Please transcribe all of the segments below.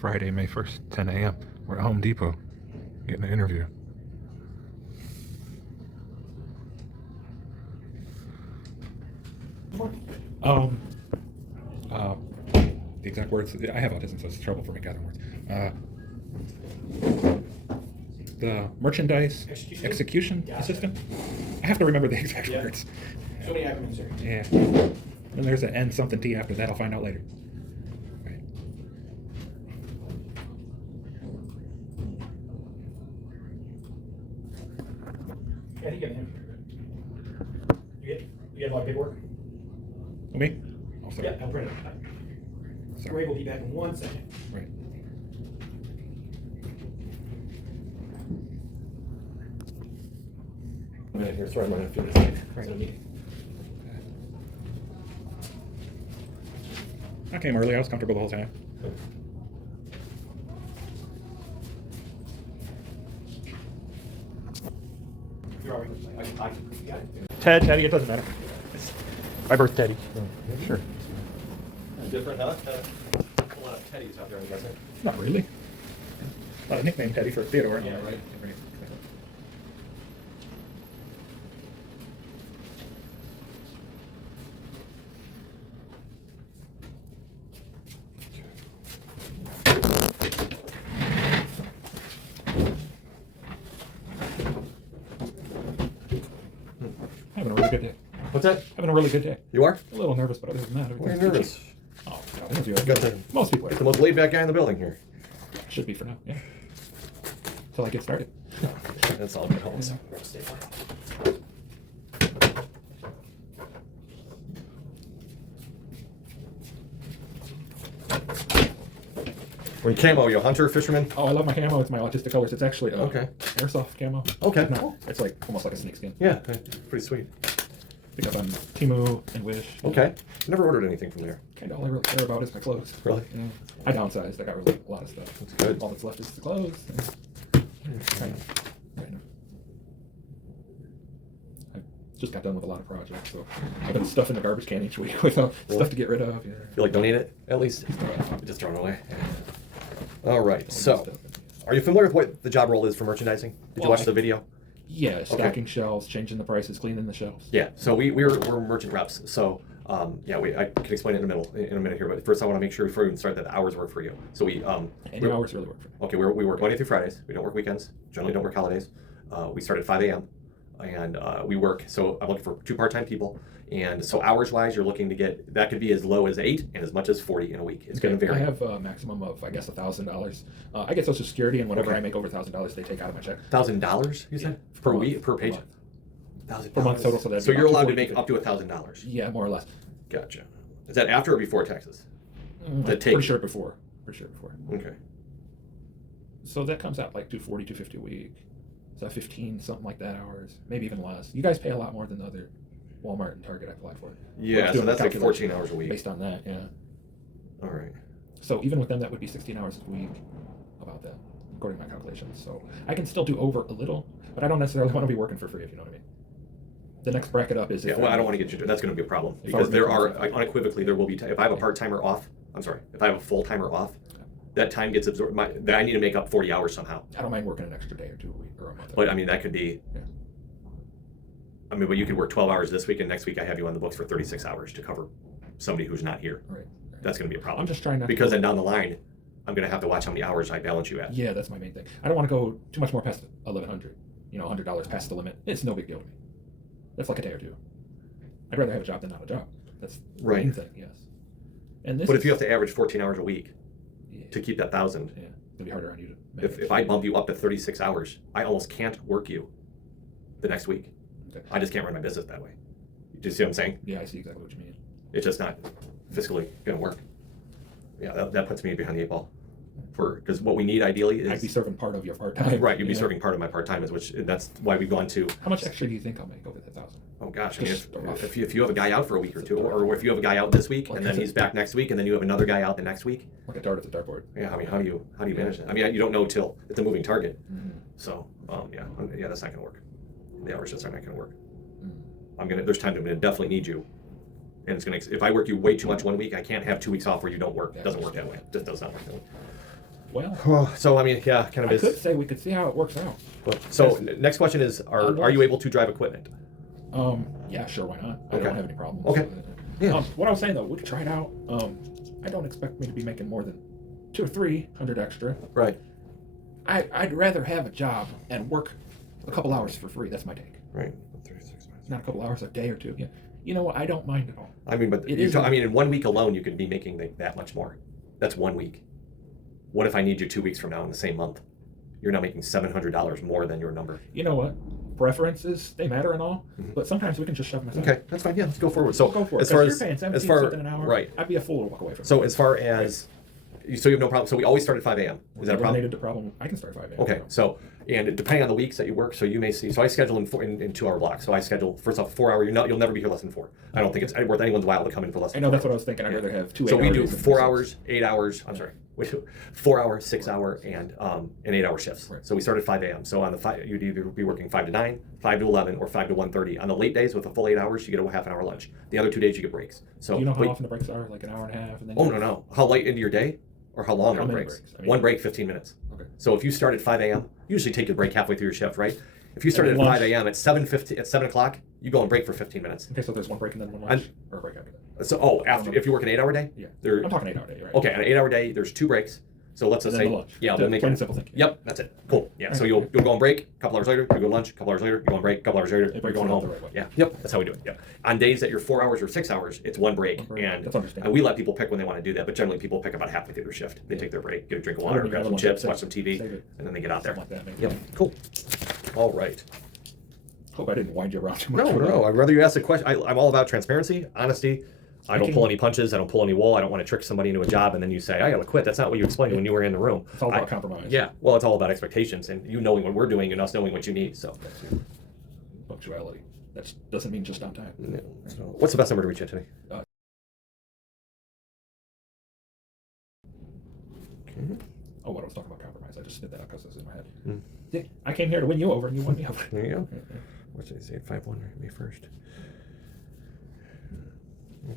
Friday, May 1st, 10 a.m. We're at Home Depot getting an interview. Um, uh, the exact words, I have autism, so it's trouble for me gathering words. The merchandise execution assistant. I have to remember the exact words. So many acronyms here. Yeah. And there's an N something T after that. I'll find out later. Right. Yeah, I think you have him here. You have a lot of paperwork? Me? Oh, sorry. Yeah, I'll print it. Ray will be back in 1 second. Right. A minute here, sorry, I'm running a few minutes. Right. So meeting. I came early. I was comfortable the whole time. You're all right. I got it. Teddy, it doesn't matter. It's my birth Teddy. Sure. Different, huh? A lot of teddies out there, I'm guessing. Not really. A lot of nickname Teddy for Theodore. Yeah, right. Having a really good day. What's that? Having a really good day. You are? A little nervous, but other than that, Why are you everything's nervous? Oh, God, interview. I've got the, Most people are. the most laid back guy in the building here. Should be for now, yeah. Until I get started. That's all good. Hold on a second. Stay quiet. When camo, you a hunter, fisherman? Oh, I love my camo. It's my autistic colors. It's actually Okay. airsoft camo. Okay. No, it's like almost like a snakeskin. Yeah, pretty sweet. Pick up on Temu and Wish. Okay. Never ordered anything from there. Kind of all I really care about is my clothes. Really? You know, I downsized. I got rid of a lot of stuff. That's good. All that's left is the clothes. Kind of, right now. I just got done with a lot of projects, so I've been stuffing the garbage can each week with stuff to get rid of. Yeah. Feel like donate it, at least? Just throw it away. All right, so are you familiar with what the job role is for merchandising? Did you watch the video? Yeah, stacking shelves, changing the prices, cleaning the shelves. Yeah, so we're merchant reps. So yeah, I can explain it in a minute here. But first, I want to make sure before we even start that the hours work for you. So Any hours really work for me. Okay, we work Monday through Fridays. We don't work weekends. Generally, don't work holidays. We start at 5 a.m. and we work. So I'm looking for 2 part-time people. And so hours-wise, you're looking to get that could be as low as 8 and as much as 40 in a week. It's going to vary. I have a maximum of I guess $1,000. I get Social Security, and whenever Okay. I make over $1,000, they take out of my check. $1,000, you said, per week, per page. $1,000 per month total. So you're allowed to make up to $1,000. Yeah, more or less. Gotcha. Is that after or before taxes? Pretty sure before. Okay. So that comes out like $240, $250 a week. So 15, something like that hours, maybe even less. You guys pay a lot more than the other Walmart and Target I applied for. Yeah, so that's like 14 hours a week. Based on that, yeah. All right. So even with them, that would be 16 hours a week, about that, according to my calculations. So I can still do over a little, but I don't necessarily want to be working for free, if you know what I mean. The next bracket up is Yeah, well, I don't want to get you. That's going to be a problem because there are unequivocally there will be. If I have a part timer off, I'm sorry. If I have a full timer off, that time gets absorbed. I need to make up 40 hours somehow. I don't mind working an extra day or 2 a week or a month. But I mean, that could be. Yeah. I mean, but you could work 12 hours this week, and next week I have you on the books for 36 hours to cover somebody who's not here. Right. That's going to be a problem. I'm just trying not because to then down the line, I'm going to have to watch how many hours I balance you at. Yeah, that's my main thing. I don't want to go too much more past 1,100. You know, $100 past the limit. It's no big deal to me. That's like a day or two. I'd rather have a job than not a job. That's the main thing. Yes. And this. But if you have to average 14 hours a week to keep that 1,000, yeah, it'll be harder on you to. If I bump you up to 36 hours, I almost can't work you the next week. Okay. I just can't run my business that way. Do you see what I'm saying? Yeah, I see exactly what you mean. It's just not fiscally going to work. Yeah, that puts me behind the 8 ball. Because what we need ideally is. I'd be serving part of your part time. Right, you'd be serving part of my part time, that's why we've gone to. How much extra do you think I'll make over the 1,000? Oh gosh, I mean, if you have a guy out for a week or two, or if you have a guy out this week and then he's back next week, and then you have another guy out the next week. Like a dart at the dartboard. Yeah, I mean, how do you manage that? I mean, you don't know till it's a moving target. Mm-hmm. So yeah, that's not going to work. The hours just are not going to work. Mm-hmm. There's times I'm going to definitely need you, and it's going to. If I work you way too much one week, I can't have 2 weeks off where you don't work. It doesn't work that way. It just does not work that way. Well, So I mean, yeah, kind of I is. could say we could see how it works out. So next question is, are you able to drive equipment? Yeah, sure, why not? I Okay. don't have any problems. Okay. with it. Yeah. What I was saying though, we could try it out. I don't expect me to be making more than 200 or 300 extra. Right. I'd rather have a job and work a couple hours for free. That's my take. Right. 36 minutes. Not a couple hours a day or two. Yeah. You know what? I don't mind at all. I mean, but It is I mean, in 1 week alone, you could be making that much more. That's 1 week. What if I need you 2 weeks from now in the same month? You're now making $700 more than your number. You know what? Preferences, they matter and all, Mhm. but sometimes we can just shove them aside. Okay, that's fine. Yeah, let's go forward. So We'll go for it. as far 'Cause as you're paying 17 as far something an hour, right. I'd be a fool to walk away from it. So as far as so you have no problem. So we always start at 5 a.m. Is that a problem? Eliminated the problem. I can start 5 a.m. Okay, so and depending on the weeks that you work, so you may see. So I schedule in 2 hour blocks. So I schedule first off 4 hour. You'll never be here less than 4. I don't think it's worth anyone's while to come in for less I than know 4 that's what I hours. was thinking. I'd Yeah. rather have 2 So 8 we hour do days than 4 6. hours, 8 hours. I'm sorry, we do 4 hour, 6 hour, and 8 hour shifts. Right. So we start at 5 a.m. So on the 5, you'd either be working 5 to 9, 5 to 11, or 5 to 1:30. On the late days with a full 8 hours, you get a half an hour lunch. The other 2 days you get breaks. So Do you know how but- often the breaks are? Like an hour and a half? And then Oh no. How late into your day, or how long How are the many breaks? breaks? I mean- One break, 15 minutes. Okay. So if you start at 5 a.m., usually take your break halfway through your shift, right? If you started at then 5 lunch. a.m. at 7:50 at 7 o'clock, you go and break for 15 minutes. Okay, so there's one break and then one lunch? Or a break after that? So after if you work an 8 hour day, Yeah. there. I'm talking 8 hour day, right? Okay, an 8 hour day, there's 2 breaks. So let's just And then say the lunch. yeah, To we'll make plain it. simple thinking. Yep, that's it. Cool. Yeah. So Right. you'll go on break. A couple hours later, you go lunch. A couple hours later, you go on break. A couple hours later, It you're breaks going it all home. the right way. Yeah. Yep. That's how we do it. Yeah. On days that you're 4 hours or 6 hours, it's one break, One break. and That's understandable. we let people pick when they want to do that. But generally, people pick about halfway through their shift. They take their break, get a drink of water, Maybe grab have some lunch, chips, save- watch some TV, save it. and then they get out there. Something like that, maybe. Yep. Cool. All right. Hope I didn't wind you around too much. No. I'd rather you ask a question. I'm all about transparency, honesty. I don't pull any punches. I don't pull any wool. I don't want to trick somebody into a job and then you say, I got to quit. That's not what you explained when you were in the room. It's all about compromise. Yeah. Well, it's all about expectations and you knowing what we're doing and us knowing what you need. So, Punctuality. That doesn't mean just on time. yeah. So what's the best number to reach you today? Oh, what I was talking about compromise. I just spit that out because it was in my head. Mm. Yeah, I came here to win you over and you won me over. There you go. What did I say? 5-1, May 1st.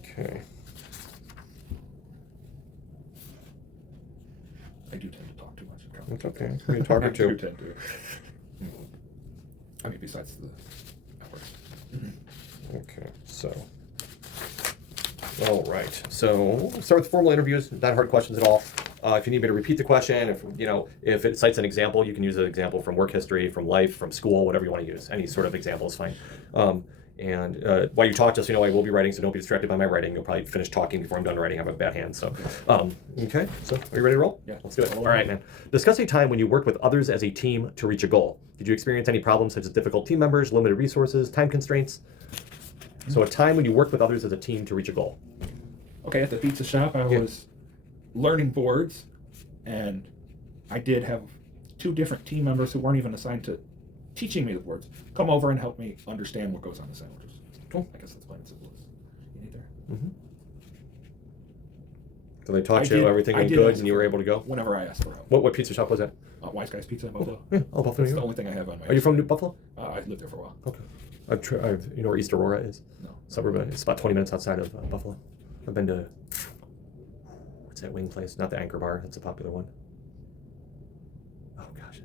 Okay. I do tend to talk too much. in That's conversation. okay. You talk or I do two. tend to. I mean, besides the hours. Okay, so. All right, so we'll start with formal interviews, not hard questions at all. If you need me to repeat the question, if it cites an example, you can use an example from work history, from life, from school, whatever you want to use. Any sort of example is fine. And while you talk, just so you know, I will be writing, so don't be distracted by my writing. You'll probably finish talking before I'm done writing. I have a bad hand, so. Okay, so are you ready to roll? Yeah. Let's do it. All right, man. Discuss a time when you worked with others as a team to reach a goal. Did you experience any problems such as difficult team members, limited resources, time constraints? So a time when you worked with others as a team to reach a goal. Okay, at the pizza shop, I Yeah. was learning boards, and I did have 2 different team members who weren't even assigned to teaching me the boards come over and help me understand what goes on the sandwiches. Cool. I guess that's plain and simple. You need there. Mm-hmm. So they taught I you did- everything I went did good ask and you were for- able to go? Whenever I asked for help. What pizza shop was that? Wise Guys Pizza in Buffalo. Yeah, oh, Buffalo, That's New the York. only thing I have on my. Are you from Buffalo? I lived there for a while. Okay. You know where East Aurora is? No. Suburb. It's about 20 minutes outside of Buffalo. I've been to, what's that wing place? Not the Anchor Bar. That's a popular one. Oh, gosh.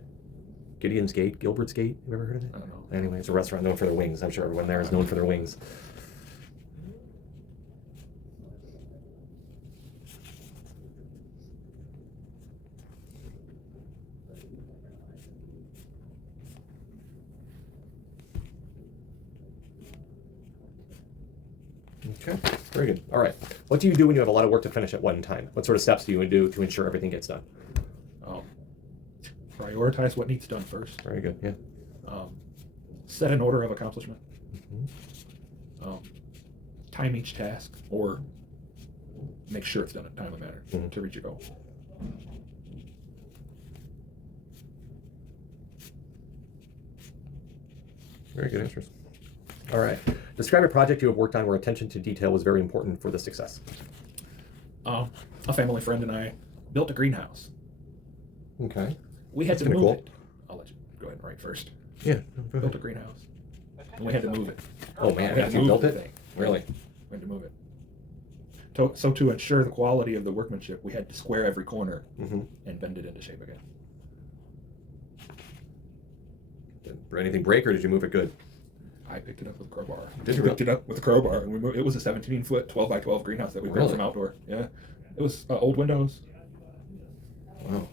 Gideon's Gate, Gilbert's Gate. You ever heard of it? I don't know. Anyway, it's a restaurant known for their wings. I'm sure everyone there is known for their wings. Okay, very good. All right. What do you do when you have a lot of work to finish at one time? What sort of steps do you do to ensure everything gets done? Prioritize what needs done first. Very good, yeah. Set an order of accomplishment. Mhm. Time each task, or make sure it's done in a timely manner Mhm. to reach your goal. Very good answers. All right. Describe a project you have worked on where attention to detail was very important for the success. A family friend and I built a greenhouse. Okay. We had That's to kinda move cool. it. I'll let you go ahead and write first. Yeah. Go Built a ahead. greenhouse, and we had to move it. Oh man, We had to you move built the it? thing. Really? We had to move it. So to ensure the quality of the workmanship, we had to square every corner Mm-hmm. and bend it into shape again. Did anything break, or did you move it good? I picked it up with a crowbar. Did you picked it up with a crowbar, and we moved. It was a 17-foot, 12 by 12 greenhouse that we built Really? from outdoor. Yeah, it was old windows. Wow.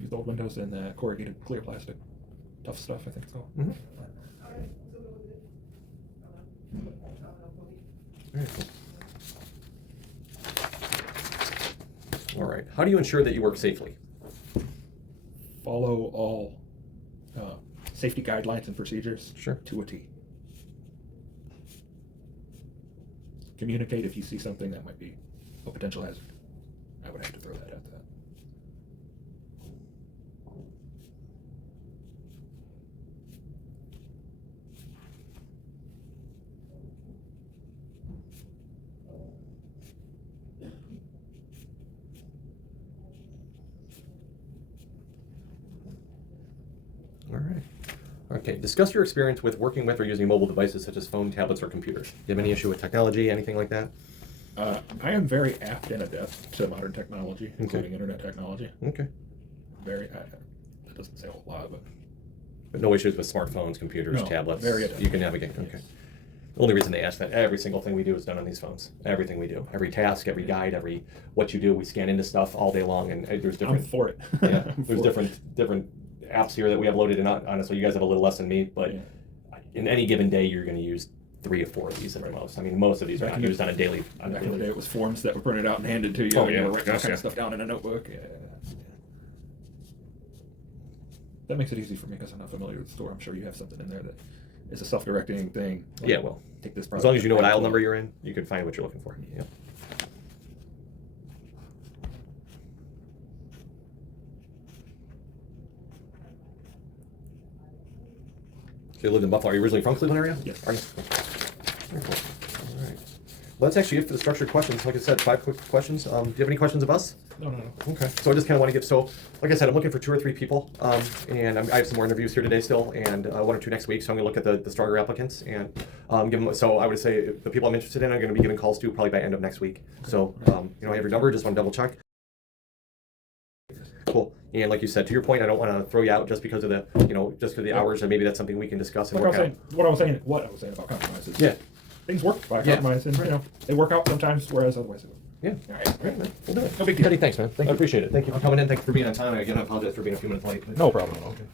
Used old windows and corrugated clear plastic. Tough stuff, I think it's called. Mm-hmm. Very cool. All right. How do you ensure that you work safely? Follow all safety guidelines and procedures Sure. to a T. Communicate if you see something that might be a potential hazard. I would have to throw that at that. All right. Okay. Discuss your experience with working with or using mobile devices such as phone, tablets, or computers. Do you have any issue with technology, anything like that? I am very apt and adept to modern technology, including internet technology. Okay. That doesn't say a whole lot, But no issues with smartphones, computers, No, tablets. very adept. You can navigate. Okay. The only reason they ask that, every single thing we do is done on these phones. Everything we do, every task, every guide, every what you do, we scan into stuff all day long, and there's I'm different. for it. Yeah, I'm there's for it. different apps here that we have loaded, and honestly, you guys have a little less than me, but Yeah. in any given day, you're going to use 3 or 4 of these at the most. I mean, most of these are Back not in the- used on a daily. Back in the day, it was forms that were printed out and handed to you. Oh, and yeah. you were writing all Yes, kinds yeah. of stuff down in a notebook. Yeah. That makes it easy for me because I'm not familiar with the store. I'm sure you have something in there that is a self-directing thing. Like, Yeah, well, take this as long as you know what aisle product. number you're in, you can find what you're looking for. Yeah. So you lived in Buffalo. Are you originally from Cleveland area? Yes. Are you? Very cool. All right. Well, that's actually it for the structured questions. Like I said, 5 quick questions. Do you have any questions of us? No. Okay. So I just kind of want to give, so like I said, I'm looking for 2 or 3 people, and I have some more interviews here today still, and 1 or 2 next week. So I'm going to look at the stronger applicants and give them. So I would say the people I'm interested in, I'm going to be giving calls to probably by end of next week. So I have your number. Just want to double check. Cool. And like you said, to your point, I don't want to throw you out just because of the, just because of the hours, and maybe that's something we can discuss and What I work was out. saying, what I was saying about compromises. Yeah. Things work by Yeah. compromise, and Right. they work out sometimes, whereas otherwise they don't. Yeah. All right. All right, man. We'll do it. No big deal. Teddy, thanks, man. I appreciate it. Thank you for coming in. Thank you for being on time. Again, I apologize for being a few minutes late. No problem. Okay.